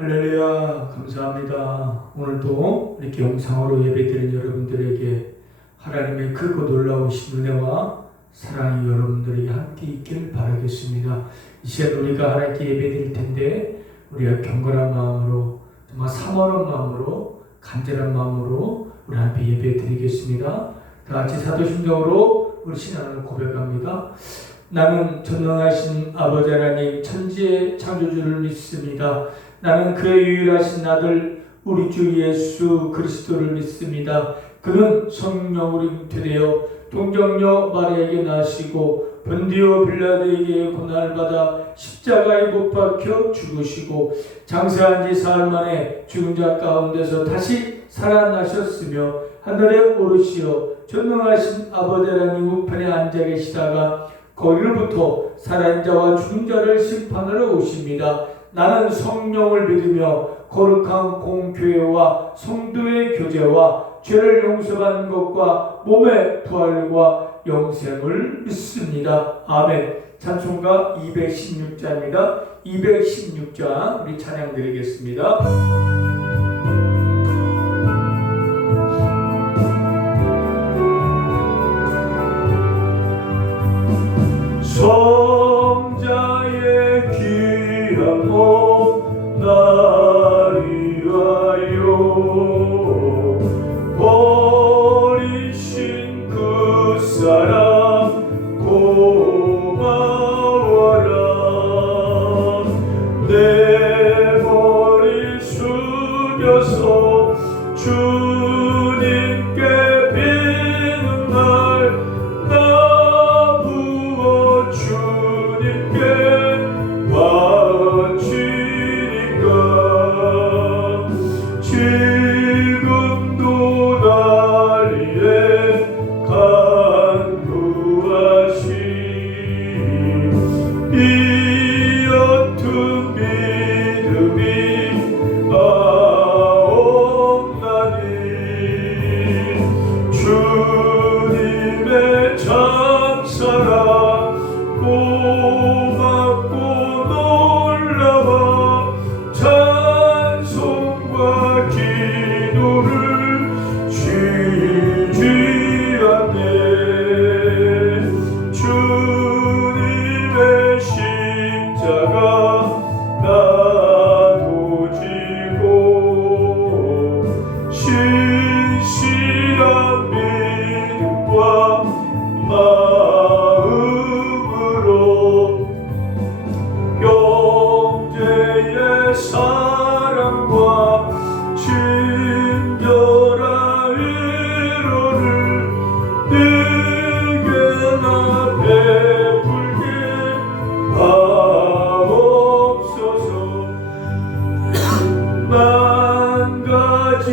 할렐루야, 감사합니다. 오늘도 이렇게 영상으로 예배드린 여러분들에게 하나님의 크고 놀라우신 은혜와 사랑이 여러분들에게 함께 있길 바라겠습니다. 이 시간 우리가 하나님께 예배드릴 텐데 우리가 경건한 마음으로, 정말 사모하는 마음으로, 간절한 마음으로 우리 하나님께 예배드리겠습니다. 다 같이 사도심정으로 우리 신앙을 고백합니다. 나는 전능하신 아버지 하나님 천지의 창조주를 믿습니다. 나는 그의 유일하신 아들 우리 주 예수 그리스도를 믿습니다. 그는 성령으로 잉태되어 동정녀 마리아에게 나시고 본디오 빌라도에게 고난을 받아 십자가에 못 박혀 죽으시고 장사한 지 사흘 만에 죽은 자 가운데서 다시 살아나셨으며 하늘에 오르시어 전능하신 아버지 하나님 우편에 앉아 계시다가 거기로부터 살아있는 자와 죽은 자를 심판하러 오십니다. 나는 성령을 믿으며 거룩한 공교회와 성도의 교제와 죄를 용서받는 것과 몸의 부활과 영생을 믿습니다. 아멘. 찬송가 216자입니다. 216자 우리 찬양 드리겠습니다. 성자의 귀한 몸 나를 위하여 버리신 그 사랑 고마워라. 내 머리 숙여서 주님께 비는 날 주님께 바치니까 지금도 날 위해 간구하시 이 옅은 믿음이 없나니 주님의 찬사랑 고맙고 놀라워 찬송과 기도를 쉬지 않네. 주님의 십자가 나도 지고 신실한 믿음과 형제의 사랑과 친절한 위로를 내게나 베풀게 하옵소서. 만 가지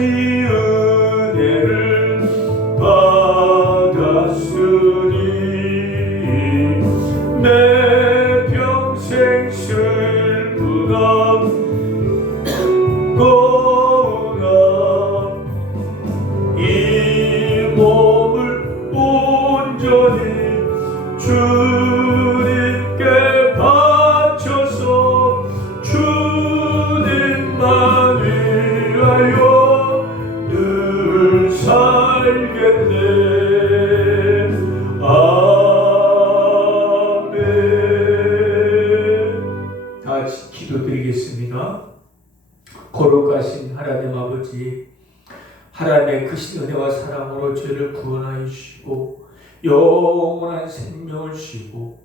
은혜를 받았으니 내 평생 슬프다 거나 이 몸을 온전히 주님께 바쳐서 주님만 위하여 늘 살겠네. 기도드리겠습니다. 거룩하신 하나님 아버지, 하나님의 크신 은혜와 사랑으로 죄를 구원하여 주시고 영원한 생명을 주시고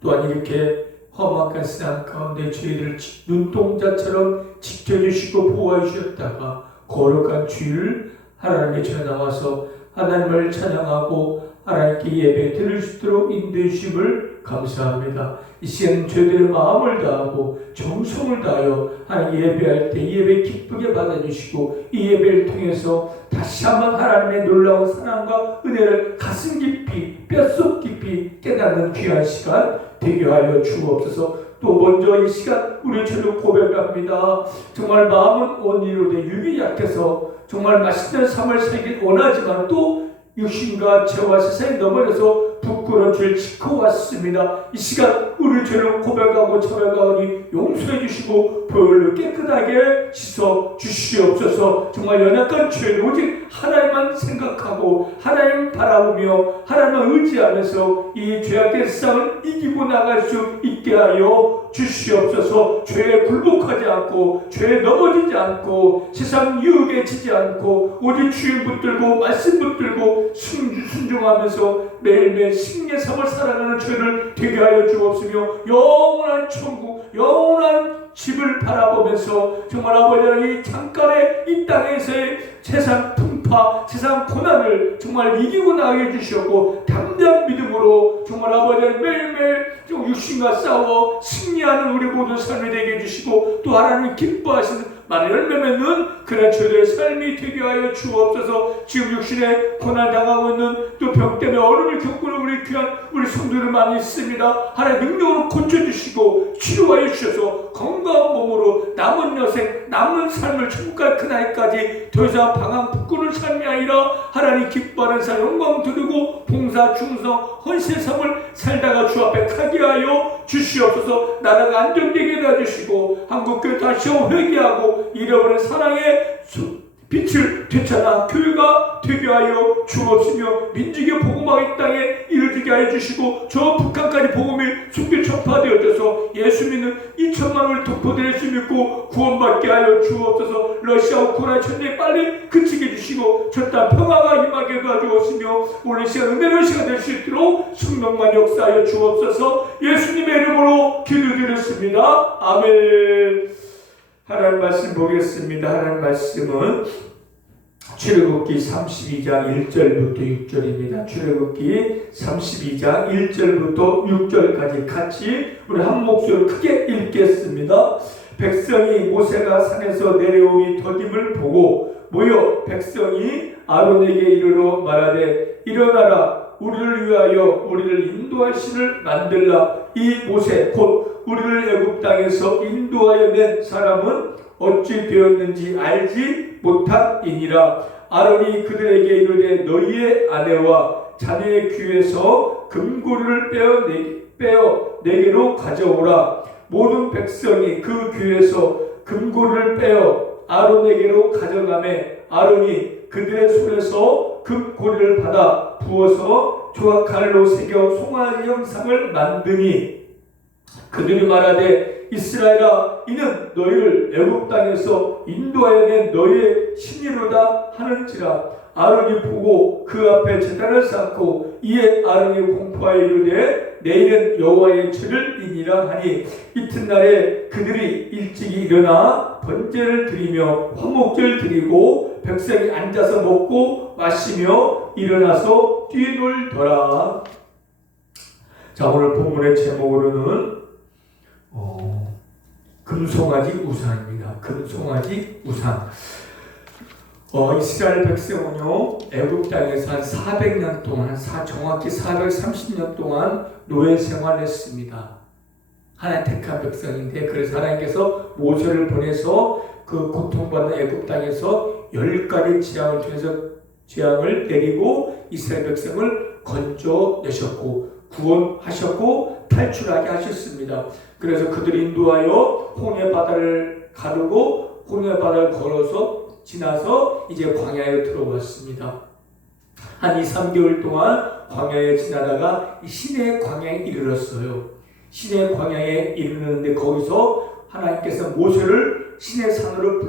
또한 이렇게 험악한 세상 가운데 저희들을 눈동자처럼 지켜주시고 보호해 주셨다가 거룩한 주일 하나님의 전에 나와서 하나님을 찬양하고 하나님께 예배 드릴 수 있도록 인도해 주심을 감사합니다. 이 시간 저희들의 마음을 다하고 정성을 다하여 하나님 예배할 때 예배 기쁘게 받아주시고 이 예배를 통해서 다시 한번 하나님의 놀라운 사랑과 은혜를 가슴 깊이 뼛속 깊이 깨닫는 귀한 시간 되게 하여 주옵소서. 또 먼저 이 시간 우리 주를 고백합니다. 정말 마음은 온유로 돼 육이 약해서 정말 맛있는 삶을 살길 원하지만 또 육신과 죄와 세상에 넘어져서 부끄러운 죄를 지고 왔습니다. 이 시간 우리 죄를 고백하고 참여하니 용서해 주시고 보혈로 깨끗하게 씻어 주시옵소서. 정말 연약한 죄를 오직 하나님만 생각하고 하나님 바라보며 하나님만 의지하면서 이 죄악된 세상을 이기고 나갈 수 있게 하여 주시옵소서. 죄에 굴복하지 않고 죄에 넘어지지 않고 세상 유혹에 지지 않고 오직 주님 붙들고 말씀 붙들고 순종하면서 매일매일 승리의 삶을 살아가는 죄를 되게 하여 주옵시며 영원한 천국 영원한 집을 바라보면서 정말 아버지 이 잠깐의 이 땅에서의 세상 풍파 세상 고난을 정말 이기고 나가게 주시었고 담대한 믿음으로 정말 아버지 매일매일 육신과 싸워 승리하는 우리 모든 삶이 되게 해주시고 또 하나님 기뻐하시는 많은 열매 맺는 그런 저들의 삶이 되게 하여 주옵소서. 지금 육신에 고난 당하고 있는 또 병 때문에 어려움을 겪는 우리 귀한 우리 성도들 많이 있습니다. 하나님 능력으로 고쳐주시고 치료하여 주셔서 건강한 몸으로 남은 여생 남은 삶을 천국갈 그날까지 더 이상 방황 부끄러운 삶이 아니라 하나님 기뻐하는 삶 영광 드리고 봉사 충성 헌신의 삶을 살다가 주 앞에 가게 하여 주시옵소서. 나라가 안정되게 해주시고 한국교회 다시 회개하고 잃어버린 사랑의 빛을 되찾아 교회가 되게 하여 주옵시며 민족의 복음화 이 땅에 이루어지게 하여 주시고 저 북한까지 복음이 속히 전파되어져서 예수 믿는 2천만을 독포될 수 믿고 구원받게 하여 주옵소서. 러시아 우크라이나 전쟁 빨리 그치게 해주시고 저 땅 평화가 임하게 도와주옵시며 오늘 시간 은혜로운 시간 될 수 있도록 성령만 역사하여 주옵소서. 예수님의 이름으로 기도드렸습니다. 아멘. 하나님 말씀 보겠습니다. 하나님 말씀은 출애굽기 32장 1절부터 6절입니다. 출애굽기 32장 1절부터 6절까지 같이 우리 한 목소리로 크게 읽겠습니다. 백성이 모세가 산에서 내려오니 더딤을 보고 모여 백성이 아론에게 이르러 말하되 일어나라 우리를 위하여 우리를 인도할 신을 만들라. 이 모세 곧 우리를 애굽 땅에서 인도하여 낸 사람은 어찌 되었는지 알지 못함이니라. 아론이 그들에게 이르되 너희의 아내와 자녀의 귀에서 금고리를 빼어 내게로 가져오라. 모든 백성이 그 귀에서 금고리를 빼어 아론에게로 가져가매 아론이 그들의 손에서 금고리를 받아 부어서 조각칼로 새겨 송아지 형상을 만드니 그들이 말하되 이스라엘아 이는 너희를 애굽 땅에서 인도하여 낸 너희의 신이로다 하는지라. 아론이 보고 그 앞에 제단을 쌓고 이에 아론이 공포하여 이르되 내일은 여호와의 절일이니라 하니 이튿날에 그들이 일찍이 일어나 번제를 드리며 화목제를 드리고 백성이 앉아서 먹고 마시며 일어나서 뛰놀더라. 자, 오늘 본문의 제목으로는 금송아지 우상입니다. 금송아지 우상. 이스라엘 백성은요 애굽 땅에서 한 400년 동안 정확히 430년 동안 노예 생활했습니다. 하나님 택한 백성인데 그래서 하나님께서 모세를 보내서 그 고통받는 애굽 땅에서 10가지 재앙을 내리고 이스라엘 백성을 건져내셨고 구원하셨고 탈출하게 하셨습니다. 그래서 그들이 인도하여 홍해 바다를 가르고 홍해 바다를 걸어서 지나서 이제 광야에 들어왔습니다. 한 2, 3개월 동안 광야에 지나다가 시내 광야에 이르렀어요. 시내 광야에 이르는데 거기서 하나님께서 모세를 시내 산으로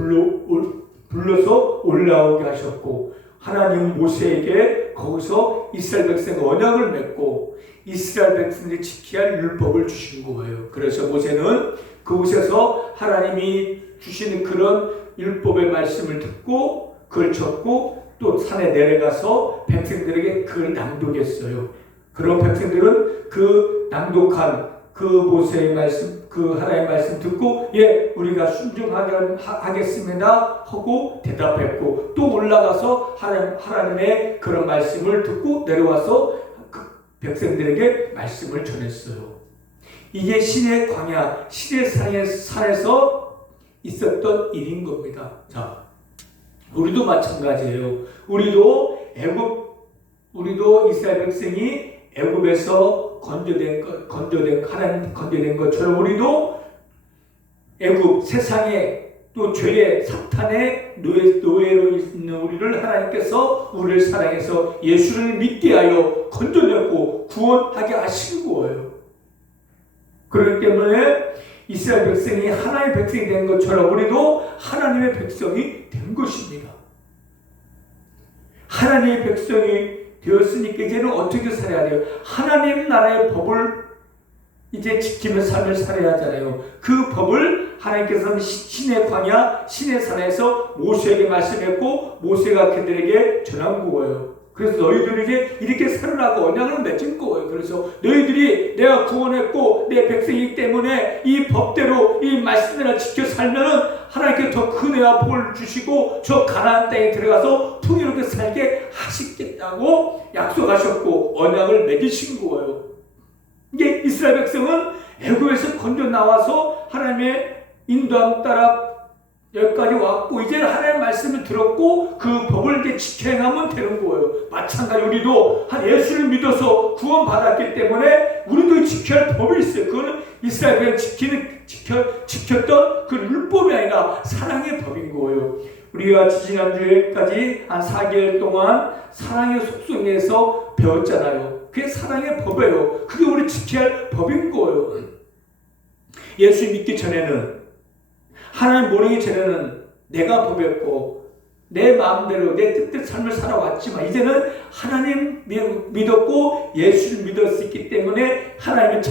불러서 올라오게 하셨고 하나님은 모세에게 거기서 이스라엘 백성과 언약을 맺고 이스라엘 백성들이 지켜야 할 율법을 주신 거예요. 그래서 모세는 그곳에서 하나님이 주시는 그런 율법의 말씀을 듣고 그걸 적고 또 산에 내려가서 백성들에게 그걸 낭독했어요. 그런 백성들은 그 낭독한 그 모세의 말씀, 그 하나님의 말씀 듣고 예, 우리가 순종하겠습니다 하고 대답했고 또 올라가서 하나님의 그런 말씀을 듣고 내려와서 그 백성들에게 말씀을 전했어요. 이게 신의 광야, 신의 산에서 있었던 일인 겁니다. 자, 우리도 마찬가지예요. 우리도 이스라엘 백성이 애굽에서 하나님 건져낸 것처럼 우리도 애굽 세상에 또 죄의 사탄의 노예로 있는 우리를 하나님께서 우리를 사랑해서 예수를 믿게 하여 건져내고 구원하게 하신 거예요. 그렇기 때문에 이스라엘 백성이 하나님의 백성이 된 것처럼 우리도 하나님의 백성이 된 것입니다. 하나님의 백성이 되었으니까 이제는 어떻게 살아야 돼요? 하나님 나라의 법을 이제 지키며 삶을 살아야 하잖아요. 그 법을 하나님께서는 신의 광야, 신의 산에서 모세에게 말씀했고 모세가 그들에게 전한 거예요. 그래서 너희들이 이제 이렇게 살으라고 언약을 맺은 거예요. 그래서 너희들이 내가 구원했고 내 백성이기 때문에 이 법대로 이 말씀대로 지켜 살면은 하나님께 더 큰 은혜와 복을 주시고 저 가나안 땅에 들어가서 풍요롭게 살게 하시겠다고 약속하셨고 언약을 맺으신 거예요. 이게 이스라엘 백성은 애굽에서 건져 나와서 하나님의 인도함 따라 여기까지 왔고 이제 하나님의 말씀을 들었고 그 법을 이제 지켜가면 되는 거예요. 마찬가지 우리도 예수를 믿어서 구원받았기 때문에 우리도 지켜야 할 법이 있어요. 그거는 이스라엘이 지켰던 그 율법이 아니라 사랑의 법인 거예요. 우리가 지지난주에까지 한 4개월 동안 사랑의 속성에서 배웠잖아요. 그게 사랑의 법이에요. 그게 우리 지켜야 할 법인 거예요. 예수 믿기 전에는 하나님 모르기 전에는 내가 법이었고 내 마음대로 내 뜻대로 삶을 살아왔지만 이제는 하나님 믿었고 예수를 믿었기 때문에 하나님의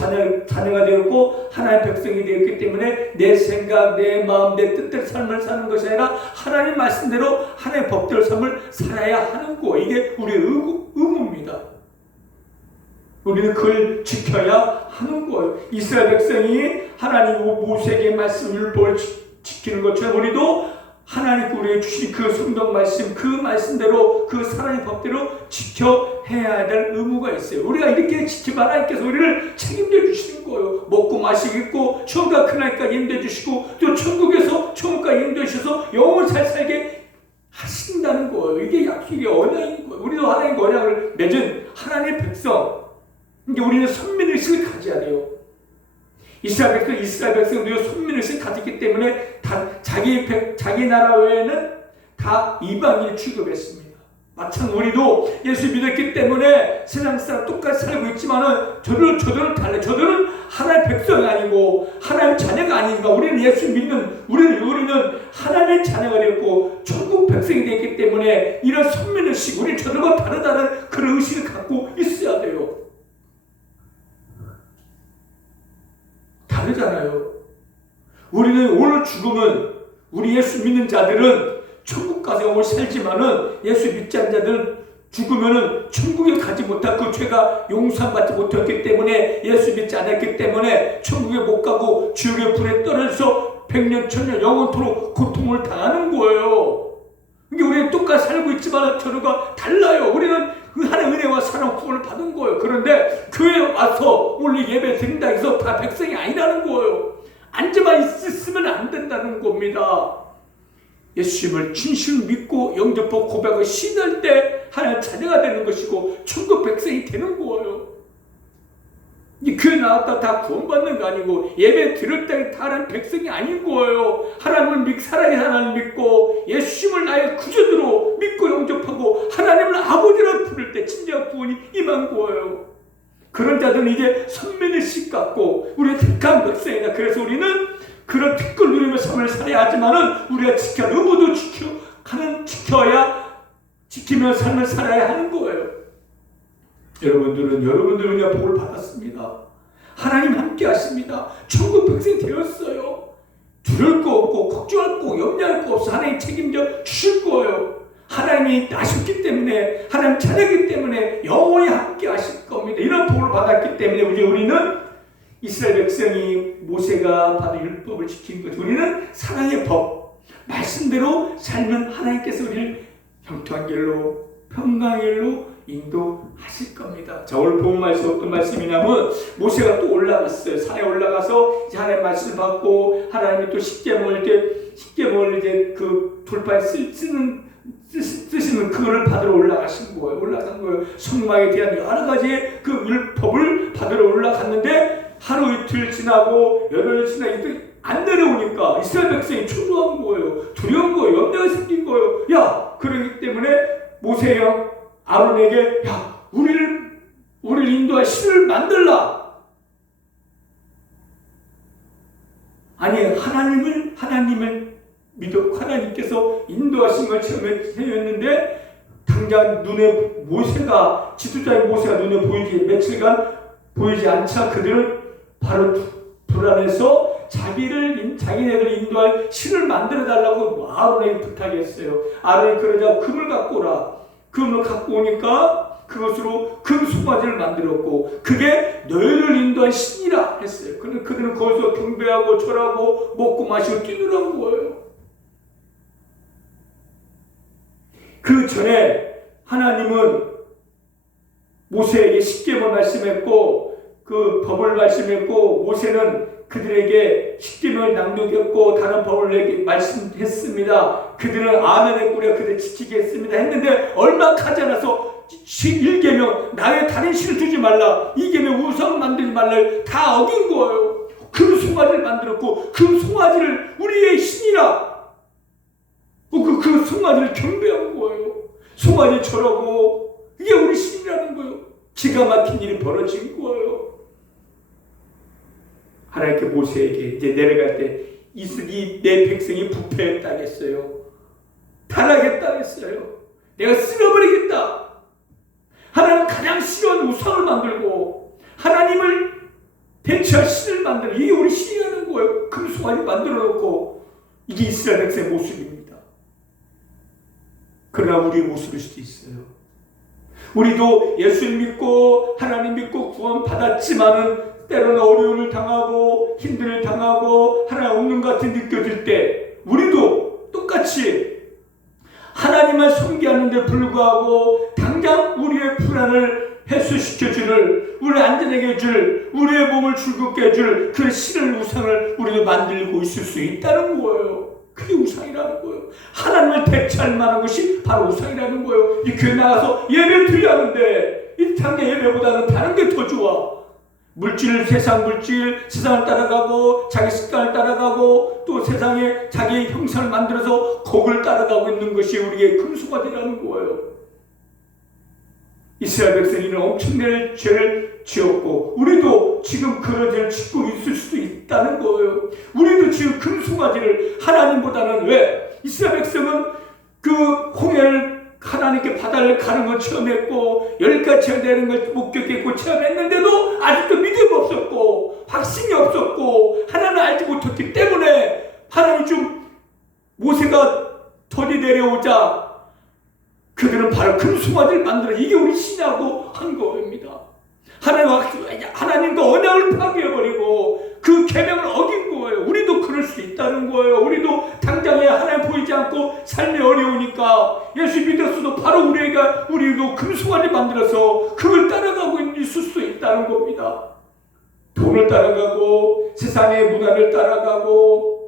자녀가 되었고 하나님의 백성이 되었기 때문에 내 생각, 내 마음, 내 뜻대로 삶을 사는 것이 아니라 하나님 말씀대로 하나님의 법대로 삶을 살아야 하는 거. 이게 우리의 의무입니다. 우리는 그걸 지켜야 하는 거예요. 이스라엘 백성이 하나님 모세에게 말씀 율법을 지키는 것처럼 우리도 하나님께 우리에게 주신 그 성경 말씀, 그 말씀대로 그 사랑의 법대로 지켜해야 될 의무가 있어요. 우리가 이렇게 지키면 하나님께서 우리를 책임져 주시는 거예요. 먹고 마시고 있고 천국과 그날까지 인도해 주시고 또 천국에서 천국까지 인도해 주셔서 영원히 잘 살게 하신다는 거예요. 이게 약속의 언약인 거예요. 우리도 하나님과 언약을 맺은 하나님의 백성. 이게 우리는 선민의식을 가져야 돼요. 이스라엘 백성들이 선민의식을 가졌기 때문에 다 자기 나라 외에는 다 이방인 취급했습니다. 마찬가지로 우리도 예수 믿었기 때문에 세상 사람 똑같이 살고 있지만은 저들은 달라요. 저들은 하나님의 백성이 아니고 하나님의 자녀가 아니니까 우리는 예수 믿는 우리는 하나님의 자녀가 되었고 천국 백성이 되었기 때문에 이런 선민의식 우리는 저들과 다르다는 그런 의식을 갖고 있어야 돼요. 다르잖아요. 우리는 오늘 죽으면 우리 예수 믿는 자들은 천국 가서 영원히 살지만은 예수 믿지 않는 자들은 죽으면은 천국에 가지 못하고 그 죄가 용서받지 못했기 때문에 예수 믿지 않았기 때문에 천국에 못 가고 지옥의 불에 떨어져서 100년, 1000년 영원토록 고통을 당하는 거예요. 이게 우리는 똑같이 살고 있지만 저들과 달라요. 우리는 그 하나님의 은혜와 사랑 구원을 받은 거예요. 그런데 교회에 와서 오늘 예배 드린다 해서 다 백성이 아니라는 거예요. 앉아만 있으면 안 된다는 겁니다. 예수님을 진실로 믿고 영접하고 고백하고 신을 때 하나님의 자녀가 되는 것이고 천국 백성이 되는 거예요. 이 교회 나왔다 다 구원받는 거 아니고 예배 들을 때 다른 백성이 아닌 거예요. 하나님을 사랑의 하나님을 믿고 예수님을 나의 구주로 믿고 영접하고 하나님을 아버지라 부를 때 진정한 구원이 임한 거예요. 그런 자들은 이제 선민의식 갖고 우리의 택한 백성이다. 그래서 우리는 그런 특권을 누리며 삶을 살아야 하지만은 우리가 지켜야 의무도 지키며 삶을 살아야 하는 거예요. 여러분들은 은혜 복을 받았습니다. 하나님 함께 하십니다. 천국 백성이 되었어요. 두려울 거 없고 걱정할 거 염려할 거 없어. 하나님 책임져 주실 거예요. 하나님이 나셨기 때문에 하나님 자녀이기 때문에 영원히 함께 하실 겁니다. 이런 복을 받았기 때문에 우리는 이스라엘 백성이 모세가 받은 율법을 지킨 것. 우리는 사랑의 법 말씀대로 살면 하나님께서 우리를 형통한 길로 평강의 길로 인도하실 겁니다. 자, 오늘 본 말씀 어떤 말씀이냐면 모세가 또 올라갔어요. 산에 올라가서 하나님의 말씀을 받고 하나님이 또 십계명을 이제 그 돌파에 쓰시는 그거를 받으러 올라가신 거예요. 올라간 거예요. 성막에 대한 여러 가지의 그 율법을 받으러 올라갔는데 하루 이틀 지나고 열흘 지나고 안 내려오니까 이스라엘 백성이 초조한 거예요. 두려운 거예요. 염려가 생긴 거예요. 야, 그러기 때문에 모세야 아론에게 야, 우리를 인도할 신을 만들라. 아니, 하나님을 믿어 하나님께서 인도하신 걸 처음에 세웠는데 당장 모세가 지도자인 모세가 눈에 보이지 며칠간 보이지 않자 그들은 바로 불안해서 자기네들 인도할 신을 만들어 달라고 아론에게 부탁했어요. 아론이 그러자 금을 갖고 오라. 금을 갖고 오니까 그것으로 금 송아지를 만들었고 그게 너희를 인도한 신이라 했어요. 근데 그들은 거기서 경배하고 절하고 먹고 마시고 뛰느라는 거예요. 그 전에 하나님은 모세에게 10계명 말씀했고 그 법을 말씀했고 모세는 그들에게 10계명을 낭독했고 다른 법을 말씀했습니다. 그들은 아멘 했구려 그들 지키겠습니다 했는데 얼마 가지 않아서 1계명 나의 다른 신을 두지 말라 2계명 우상 만들지 말라 다 어긴 거예요. 그 송아지를 만들었고 그 송아지를 우리의 신이라 그 송아지를 경배한 거예요. 송아지 절하고 이게 우리 신이라는 거예요. 기가 막힌 일이 벌어진 거예요. 하나님께 모세에게 이제 내려갈 때 이 내 백성이 부패했다 했어요. 타락했다 했어요. 내가 쓸어버리겠다. 하나님 가장 싫어하는 우상을 만들고 하나님을 대체할 신을 만들고 이게 우리 신이라는 거예요. 그 송아지 만들어 놓고 이게 이스라엘 백성의 모습입니다. 그러나 우리의 모습일 수도 있어요. 우리도 예수를 믿고 하나님 믿고 구원 받았지만은 때로는 어려움을 당하고 힘듦을 당하고 하나님 없는 것 같은 느껴질 때 우리도 똑같이 하나님만 섬기하는데 불구하고 당장 우리의 불안을 해소시켜줄 우리를 안전하게 해줄 우리의 몸을 즐겁게 해줄 그 신을 우상을 우리도 만들고 있을 수 있다는 거예요. 그게 우상이라는 거예요. 하나님을 대체할 만한 것이 바로 우상이라는 거예요. 이 교회 나가서 예배 드리는데 이 당장 예배보다는 다른 게 더 좋아. 세상을 따라가고 자기 습관을 따라가고 또 세상에 자기 형상을 만들어서 곡을 따라가고 있는 것이 우리의 금수가되라는 거예요. 이스라엘 백성이는 엄청난 죄를 지었고 우리도 지금 그런 죄를 짓고 있을 수도 있다는 거예요. 우리도 지금 금송아지를 하나님보다는 왜? 이스라엘 백성은 그 홍해를 하나님께 바다를 가는 걸 체험했고 10가지가 되는 걸 목격했고 체험했는데도 아직도 믿음이 없었고 확신이 없었고 하나님을 알지 못했기 때문에 하나님 좀 모세가 덜이 내려오자 그들은 바로 금송아지를 만들어 이게 우리 신이라고 한 겁니다. 하나님과 언약을 파괴해버리고 그 계명을 어긴 거예요. 우리도 그럴 수 있다는 거예요. 우리도 당장에 하나님 보이지 않고 삶이 어려우니까 예수 믿었어도 바로 우리도 금송아지 만들어서 그걸 따라가고 있을 수 있다는 겁니다. 돈을 따라가고 세상의 문화를 따라가고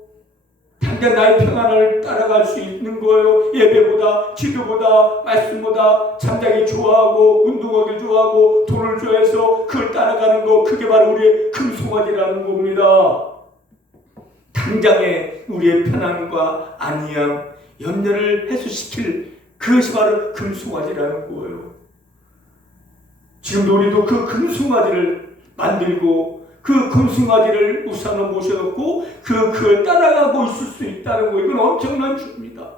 당장 나의 평안을 따라갈 수 있는 거예요. 예배보다 기도보다 말씀보다 잠자기 좋아하고 운동하기 좋아하고 돈을 좋아해서 그걸 따라가는 거 그게 바로 우리의 금송아지라는 겁니다. 당장에 우리의 편안과 안위함 염려를 해소시킬 그것이 바로 금송아지라는 거예요. 지금도 우리도 그 금송아지를 만들고 그 금송아지를 우상으로 모셔놓고 그걸 따라가고 있을 수 있다는 거 이건 엄청난 죄입니다.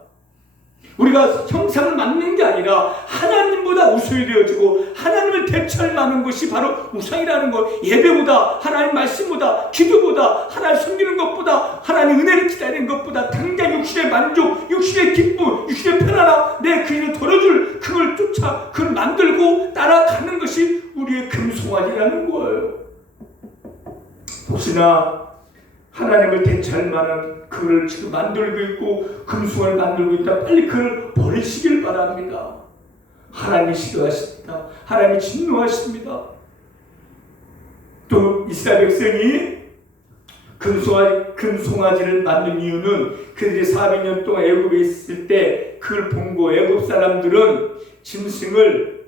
우리가 형상을 만드는 게 아니라 하나님보다 우상이 되어지고 하나님을 대체할 만한 것이 바로 우상이라는 거. 예배보다 하나님 말씀보다 기도보다 하나님 섬기는 것보다 하나님 은혜를 기다리는 것보다 당장 육신의 만족 육신의 기쁨 육신의 편안함 내 그일을 덜어줄 그걸 그걸 만들고 따라가는 것이 우리의 금송아지라는 거예요. 혹시나 하나님을 대체할 만한 그걸 지금 만들고 있고 금송아지를 만들고 있다. 빨리 그걸 버리시길 바랍니다. 하나님이 싫어하십니다. 하나님이 진노하십니다. 또 이스라엘 백성이 금송아지를 만든 이유는 그들이 400년 동안 애굽에 있을 때 그걸 본 거 애굽 사람들은 짐승을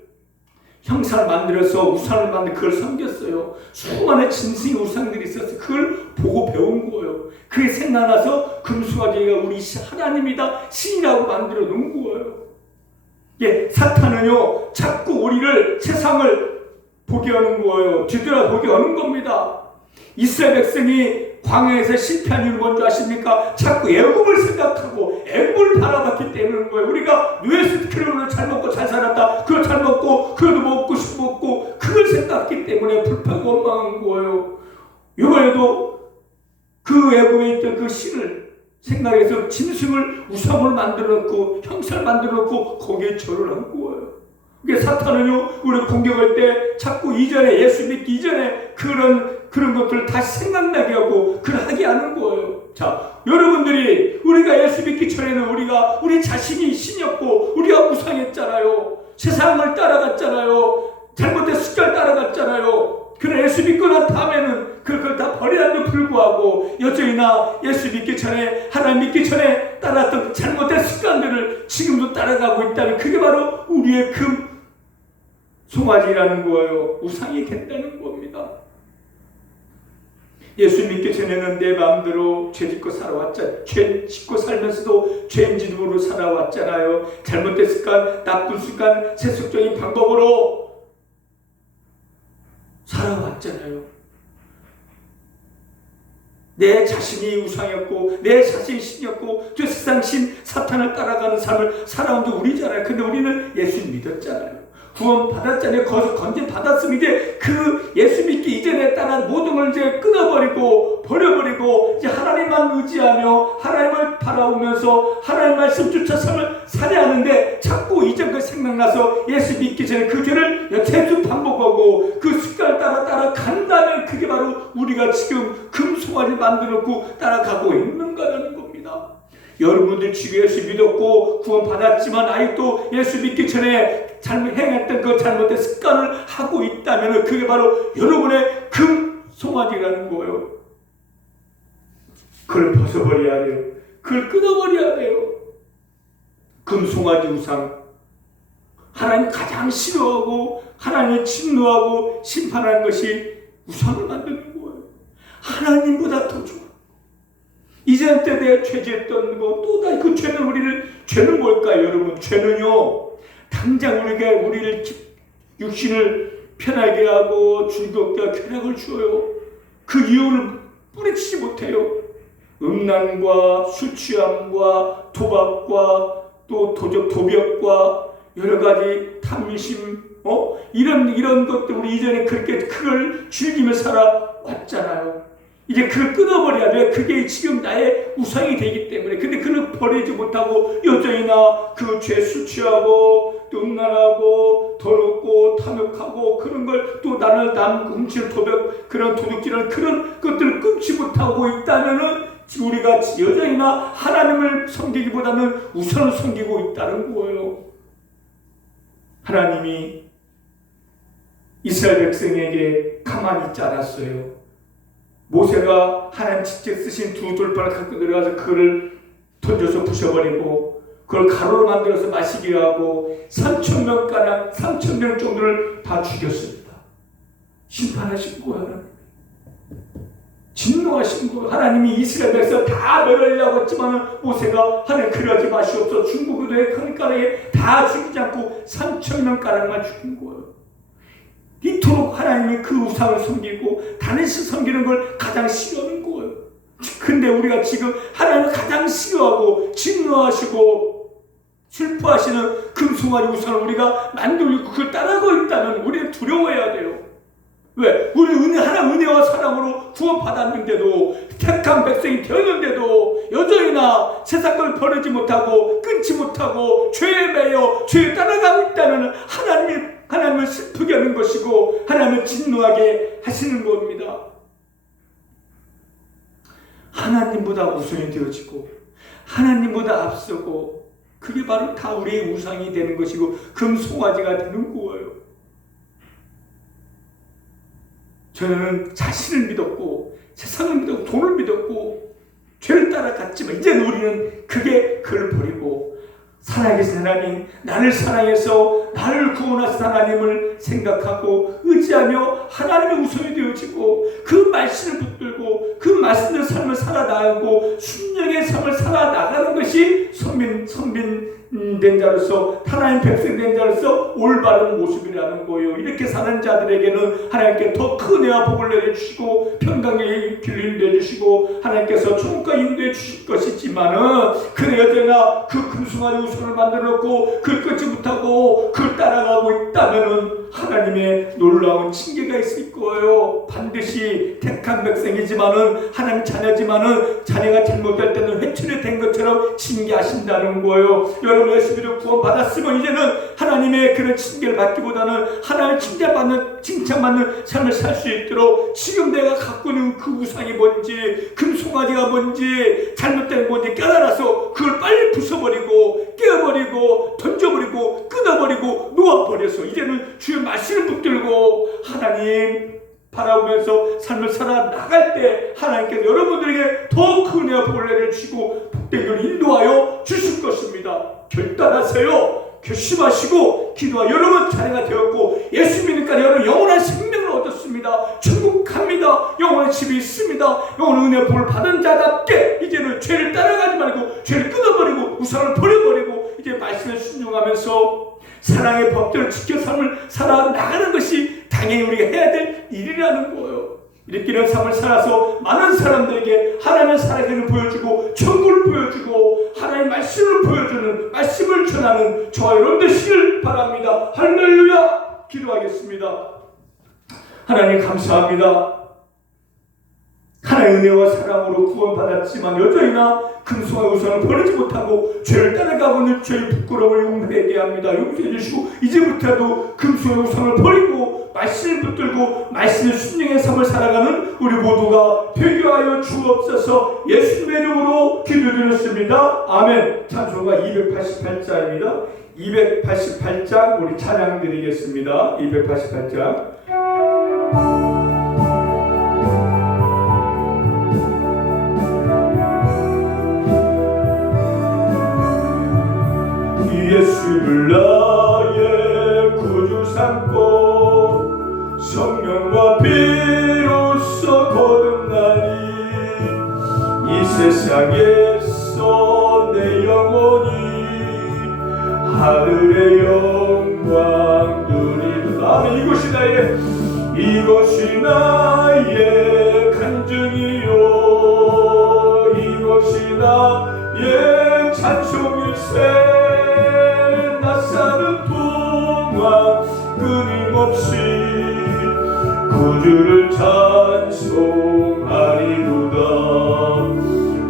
형상을 만들어서 우상을 만들어 그걸 섬겼어요. 수많은 짐승의 우상들이 있었어요. 그걸 보고 배운 거예요. 그게 생각나서 금송아지가 우리 하나님이다, 신이라고 만들어 놓은 거예요. 예, 사탄은요 자꾸 우리를, 세상을 보게 하는 거예요. 뒤돌아보게 하는 겁니다. 이스라엘 백성이 광야에서 실패한 이유는 뭔지 아십니까? 자꾸 애굽을 생각하고 애굽을 바라봤기 때문인 거예요. 우리가 누에스 그걸 잘 먹고 잘 살았다, 그걸 잘 먹고 그것도 먹고 싶어 먹고 그걸 생각했기 때문에 불평 원망한 거예요. 이번에도 그 애굽에 있던 그 신을 생각해서 짐승을, 우상을 만들어 놓고 형상을 만들어 놓고 거기에 절을 한 거예요. 그게 사탄은요 우리를 공격할 때 자꾸 이전에, 예수 믿기 이전에 그런 것들을 다시 생각나게 하고 그걸 하게 하는 거예요. 자, 여러분들이 우리가 예수 믿기 전에는 우리 자신이 신이었고 우리가 우상했잖아요. 세상을 따라갔잖아요. 잘못된 습관을 따라갔잖아요. 그래 예수 믿고 난 다음에는 그걸 다 버리는데 불구하고 여전히나 예수 믿기 전에, 하나님 믿기 전에 따랐던 잘못된 습관들을 지금도 따라가고 있다면 그게 바로 우리의 송아지라는 거예요. 우상이 된다는 겁니다. 예수 믿기 전에는 내 마음대로 죄 짓고 살아왔잖아요. 죄 짓고 살면서도 죄인지도 모르고 살아왔잖아요. 잘못된 습관, 나쁜 습관, 세속적인 방법으로 살아왔잖아요. 내 자신이 우상이었고 내 자신이 신이었고 저 세상 신 사탄을 따라가는 삶을 살아온 게 우리잖아요. 근데 우리는 예수 믿었잖아요. 구원 받았잖아요. 거기서 건진 받았으면 이제 그 예수 믿기 이전에 따른 모든 걸 이제 끊어버리고 버려버리고 이제 하나님만 의지하며 하나님을 바라보면서 하나님 말씀 쫓아 삶을 살아야 하는데 자꾸 이전 그 생각나서 예수 믿기 전에 그 죄를 계속 반복하고 그 습관을 따라간다면 그게 바로 우리가 지금 금송아지 만들어놓고 따라가고 있는 거라는 겁니다. 여러분들 지금 예수 믿었고 구원 받았지만 아직도 예수 믿기 전에 행했던 그 잘못된 습관을 하고 있다면 그게 바로 여러분의 금송아지라는 거예요. 그걸 벗어버려야 돼요. 그걸 끊어버려야 돼요. 금송아지 우상, 하나님 가장 싫어하고 하나님을 진노하고 심판하는 것이 우상을 만드는 거예요. 하나님보다 더 좋아. 이전 때 내가 죄지었던 거 또 다시 그 죄는 뭘까요, 여러분? 죄는요 당장 우리를 육신을 편하게 하고 즐겁게 하고 쾌락을 주어요. 그 이유를 뿌리치지 못해요. 음란과 술 취함과 도박과 또 도벽과 여러 가지 탐심, 이런 것들 우리 이전에 그렇게 그걸 즐기며 살아왔잖아요. 이제 그걸 끊어버려야 돼. 그게 지금 나의 우상이 되기 때문에. 근데 그걸 버리지 못하고 여전히나 그 죄 수치하고 또 음란하고 더럽고 탐욕하고 그런 걸 또 나는 남 훔칠 도벽 그런 도둑질을 그런 것들을 끊지 못하고 있다면은 우리가 여전히나 하나님을 섬기기보다는 우상을 섬기고 있다는 거예요. 하나님이 이스라엘 백성에게 가만히 있지 않았어요. 모세가 하나님 직접 쓰신 두 돌판을 갖고 들어가서 그를 던져서 부셔버리고 그걸 가루로 만들어서 마시게 하고 3,000명가량 3,000명 정도를 다 죽였습니다. 심판하신 거예요. 진노하신 거예요. 하나님이 이스라엘 백성 다 멸하려고 했지만 모세가 하나님 그러지 마시옵소서 중국에 그러니까 다 죽이지 않고 3,000명가량만 죽인 거예요. 이토록 하나님이 그 우상을 섬기고 다윗을 섬기는 걸 가장 싫어하는 거예요. 근데 우리가 지금 하나님을 가장 싫어하고 진노하시고 슬퍼하시는 금송아지 우상을 우리가 만들고 그걸 따라가고 있다면 우리는 두려워해야 돼요. 왜? 우리 하나님 은혜와 사랑으로 구원받았는데도 택한 백성이 되었는데도 여전히나 세상 걸 버리지 못하고 끊지 못하고 죄에 매여 죄에 따라가고 있다면 하나님을 슬프게 하는 것이고 하나님을 진노하게 하시는 겁니다. 하나님보다 우선이 되어지고 하나님보다 앞서고 그게 바로 다 우리의 우상이 되는 것이고 금송아지가 되는 거예요. 저는 자신을 믿었고 세상을 믿었고 돈을 믿었고 죄를 따라갔지만 이제는 우리는 그걸 버리고 살아계신 하나님, 나를 사랑해서 나를 구원하신 하나님을 생각하고 의지하며 하나님의 우선이 되어지고 그 말씀을 붙들고 그 말씀의 삶을 살아나가고 순종의 삶을 살아나가는 것이 선민된 자로서 하나님 백성된 자로서 올바른 모습이라는 거예요. 이렇게 사는 자들에게는 하나님께 더 큰 은혜와 복을 내려주시고 평강의 길을 내주시고 하나님께서 축복과 인도해 주실 것이지만은 그 여자가 그 금송아지 우선을 만들어놓고 그걸 끊지 못하고 그걸 따라가고 있다면은 하나님의 놀라운 징계가 있을 거예요. 반드시 택한 백성이지만은 하나님 자녀지만은 자녀가 잘못할 때는 회초리 된 것처럼 징계하신다는 거예요. 여러분 예수님으로 구원 받았으면 이제는 하나님의 그런 징계를 받기보다는 하나님의 칭찬받는 삶을 살 수 있도록 지금 내가 갖고 있는 그 우상이 뭔지 금송아지가 뭔지 잘못된 뭔지 깨달아서 그걸 빨리 부숴버리고 깨어버리고 던져버리고 끊어버리고 놓아버려서 이제는 주의 말씀을 붙들고 하나님 바라보면서 삶을 살아나갈 때 하나님께서 여러분들에게 더 큰 은혜와 복을 내려주시고 복된 걸 인도하여 주실 것입니다. 결단하세요. 결심하시고 기도하 여러분 자녀가 되었고 예수 믿으니까 여러분 영원한 생명을 얻었습니다. 천국 갑니다. 영원한 집이 있습니다. 영원한 은혜 복을 받은 자답게 이제는 죄를 따라가지 말고 죄를 끊어버리고 우상을 버려버리고 이제 말씀에 순종하면서 사랑의 법대로 지켜 삶을 살아나가는 것이 당연히 우리가 해야 될 일이라는 거예요. 이렇게 이런 삶을 살아서 많은 사람들에게 하나님의 살아계를 보여주고 천국을 보여주고 하나님의 말씀을 보여주는 말씀을 전하는 저와 여러분 되시길 바랍니다. 할렐루야. 기도하겠습니다. 하나님 감사합니다. 하나님의 은혜와 사랑으로 구원받았지만 여전히나 금송아지 우상을 버리지 못하고 죄를 따라가고 있는 죄의 부끄러움을 용서하게 합니다. 용서해 주시고 이제부터라도 금송아지 우상을 버리고 말씀을 붙들고 말씀의 순종의 삶을 살아가는 우리 모두가 되게 하여 주옵소서. 예수님의 이름으로 기도드렸습니다. 아멘. 찬송가 288장입니다. 288장 우리 찬양 드리겠습니다. 288장 예수를 나의 구주 삼고 성령과 피로써 거듭나니 이 세상에서 내 영혼이 하늘의 영광 누리도다. 아멘. 이것이 나의 간증이요 이것이 나의 찬송일세. 사는 동안 끊임없이 구주를 찬송하리로다.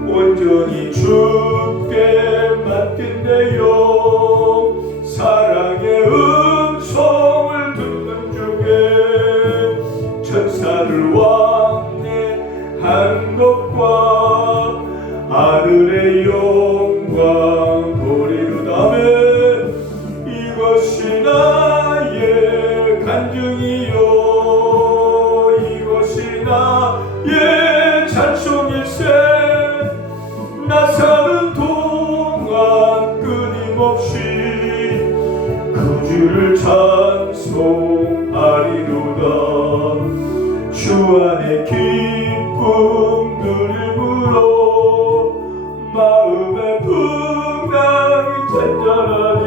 온전히 주께 맡긴 내 영 사랑의 음성을 듣는 중에 천사를 왕래한 것과 하늘의 영광 보리로다. 이것이 나의 간증이요 이것이 나의 찬송일세. 나 사는 동안 끊임없이 구주를 찬송하리로다. 주 안에 기쁨 누림으로 마음의 평강이 잔잔하니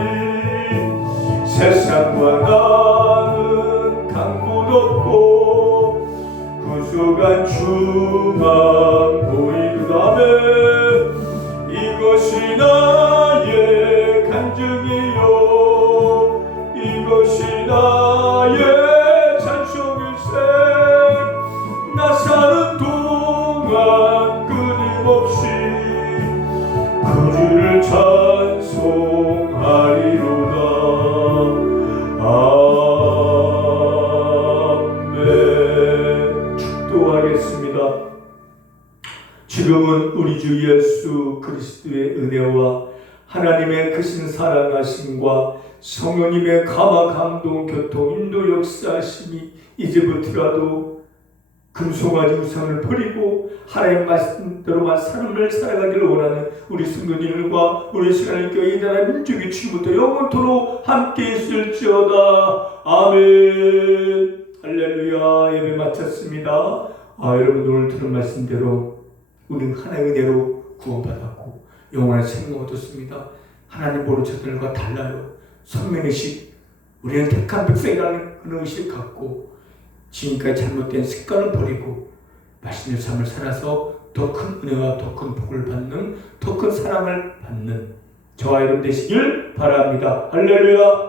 세상과 나는 강도 없고 구속한 주만 보이도다면 이것이 나의 간증이요 이것이 나의 찬송일세. 나 사는 동안 끊임없이 구주를 찬송하리로다. 아멘. 축도하겠습니다. 지금은 우리 주 예수 그리스도의 은혜와 하나님의 크신 사랑하심과 성령님의 감화 감동 교통 인도 역사하심이 이제부터라도 금송아지 우상을 버리고 하나님의 말씀대로만 삶을 살아가기를 원하는 우리 성도님들과 우리 시간을 교회 이 나라 민족이 지금부터 영원토록 함께 있을지어다. 아멘. 할렐루야. 예배 마쳤습니다. 여러분 오늘 들은 말씀대로 우리는 하나님의 은혜로 구원받았고 영원한 생명을 얻었습니다. 하나님 보는 자들과 달라요. 선명의식, 우리는 택한 백성이라는 그런 의식을 갖고 지금까지 잘못된 습관을 버리고 맛있는 삶을 살아서 더 큰 은혜와 더 큰 복을 받는, 더 큰 사랑을 받는 저와 여러분 되시길 바랍니다. 할렐루야.